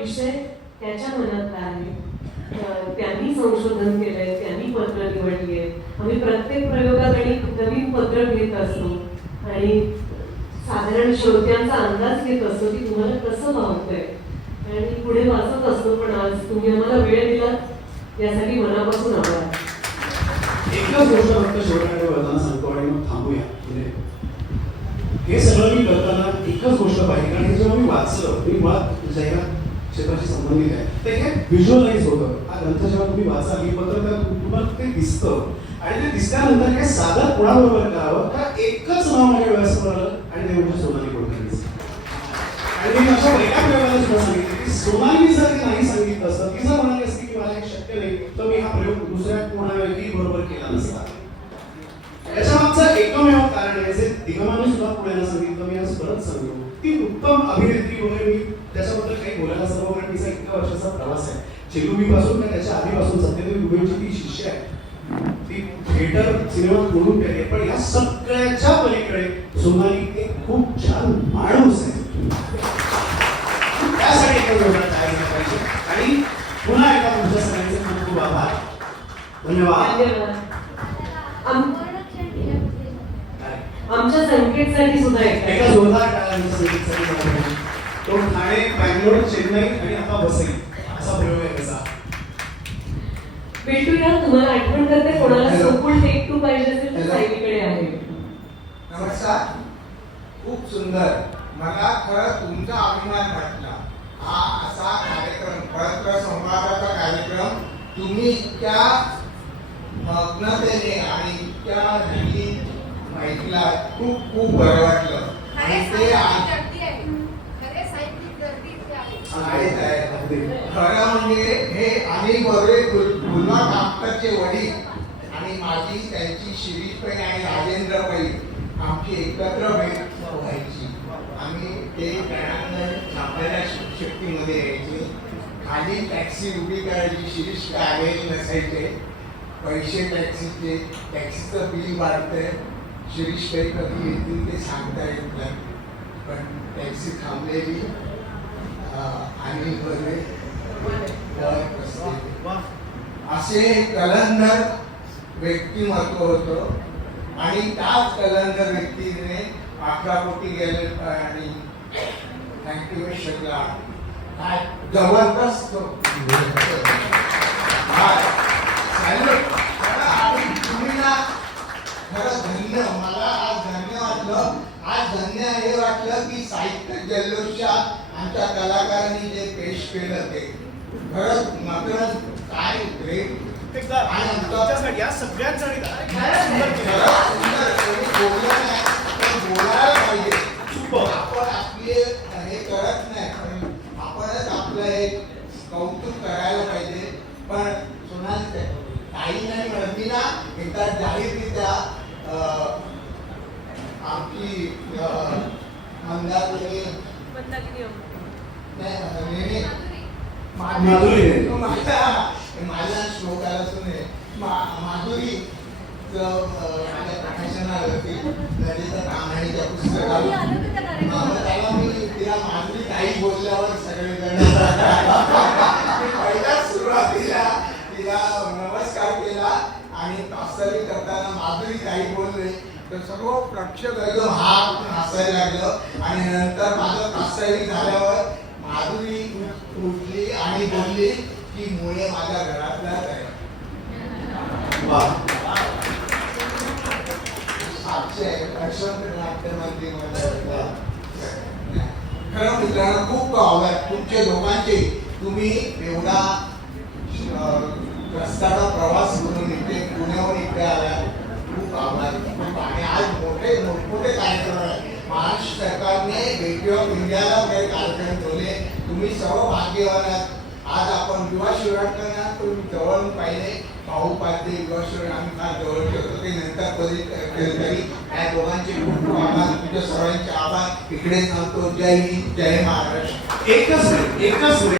विषय त्याच्या मनात काय आहे त्यांनी संशोधन केलंय त्यांनी पत्र निवडली आहेत आम्ही प्रत्येक प्रयोगात आणि नवीन पत्र घेत असतो आणि साधारण श्रोत्यांचा अंदाज घेत असतो की तुम्हाला कसं भावतंय आणि पुढे वाचत असतो पण आज तुम्ही आम्हाला वेळ दिला यासाठी मनापासून आभार. एकच गोष्ट फक्त वळताना सांगतो आणि मग थांबूया. हे सगळं मी करताना एकच गोष्ट पाहिजे कारण हे जेव्हा मी वाचलं. मी मुळात जाहिरात क्षेत्राशी संबंधित आहे. तर हे व्हिज्युअलाइज होतं. हा ग्रंथ जेव्हा तुम्ही वाचा हे पत्र तुम्हाला ते दिसतं. आणि ते दिसल्यानंतर काय साधं कोणाबरोबर करावं? का एकच नाव माझ्या डोळ्यासमोर आलं आणि ते म्हणजे सोनाली कुलकर्णी आणि मी अशा एका प्रयोगाला सुद्धा सांगितलं की सोनाली जर नाही सांगितलं असतं ती जर म्हणाली असती की मला हे शक्य नाही तर मी हा प्रयोग दुसऱ्या कोणा व्यक्ती बरोबर केला नसता. याच्या मागचं एकमेव कारण आहे जे दिगमाने सुद्धा पुण्याला सांगितलं मी आज परत सांगतो. ती उत्तम अभिनेत्री वगैरे मी बोलायला सर्व कारण तिचा इतका वर्षाचा प्रवास आहे. चेलुमी पासून का त्याच्या आधीपासून सत्यदेव दुबेची ती शिष्य आहे. ती थिएटर सिनेमात बोलून गेली पण या सगळ्याच्या पलीकडे सोनाली एक खूप छान माणूस आहे. त्यासाठी पाहिजे आणि पुन्हा एकदा तुमच्या सगळ्यांचे खूप खूप आभार. धन्यवाद. धन्यवाद. आम- आमच्या संकेतसाठी सुद्धा एका जोरदार झाला पाहिजे. तो ठाणे बँगलोर चेन्नई आणि आता वसई. असा प्रयोग आहे त्याचा. भेटूया तुम्हाला आठवण करते कोणाला. सखोल टेक टू पाहिजे असेल तर. साईडकडे आहे. नमस्कार. खूप सुंदर. मला खरं तुमचा अभिमान वाटला. हा असा कार्यक्रम परस्पर संवादाचा कार्यक्रम तुम्ही इतक्या मग्नतेने आणि इतक्या ऐकला खूप खूप बरं वाटलं. आणि ते आ- आहेत, आहेत. अगदी. खरं म्हणजे हे अनिल बर्वे गुलमा कामकरचे वडील आणि माझी त्यांची शिरीषबाई आणि राजेंद्र बाई आमची एकत्र भेट व्हायची. आम्ही ते त्यानंतर आपल्याला शक्तीमध्ये यायचे. खाली टॅक्सी उभी करायची शिरीष काय नसायचे पैसे टॅक्सीचे टॅक्सीचं बिल वाढतंय. शिरीषबाई कधी येतील ते सांगता येत नाही. पण टॅक्सी थांबलेली. आणि बरे. असे एक कलंदर व्यक्तिमत्व होतं आणि त्याच कलंदर व्यक्तीने अकरा कोटी गेले आणि थँक्यू शकला काय जबरदस्त हाय. salute. तुम्ही ना खरं धन्य मला आज धन्य वाटलं आज धन्य हे वाटलं की साहित्य जल्लोषात आमच्या कलाकारांनी जे पेश केलं ते खरंच मात्र काय ग्रेट तुमच्यासाठी बोललं नाही. पण बोलायला पाहिजे. सुपर. आपण आपले हे करत नाही. पण आपणच आपलं हे कौतुक करायला पाहिजे. पण सोनाली काही नाही म्हणत मी ना एकदा जाहीररित्या अं, मंदाकिनी. नाही माधुरी. माझा माझा श्लोक आला सुने माधुरी च, अं, माझ्या प्रोफेशनल होती ललिता कामाणीच्या पुस्तकाला मग त्याला मी तिला माधुरी काही बोलल्यावर सगळेजण मी पहिल्या सुरुवातीला तिला नमस्कार केला आणि तासावी करताना माधुरी काही बोलले. तर सर्व प्रेक्षक हात हसायला लागलं आणि नंतर माझं तासावी झाल्यावर माधुरी उठली आणि बोलली की मुळे माझ्या घरातलाच आहे. सातशे नाट्यमंत्री मंडळ खरं मित्रांनो खूप आभार तुमचे दोघांचे तुम्ही एवढा अं, रस्त्याचा प्रवास करून इथे पुण्याहून इथे आला खूप आभार खूप आणि आज मोठे मोठमोठे कार्यक्रम आज सरकारने गेटवे ऑफ इंडियाला काही कार्यक्रम ठेवले. तुम्ही सर्व भाग्यवान आहात आज आपण युवा शिवराटकरांना तुम्ही जवळून पाहिले. भाऊ पाध्ये युवा शिवराट आम्ही फार जवळ ठेवतो. ते नंतर कधी तरी या दोघांचे खूप खूप आभार. तुमच्या सर्वांचे आभार. इकडे सांगतो जय हिंद. जय महाराष्ट्र. एकच एकच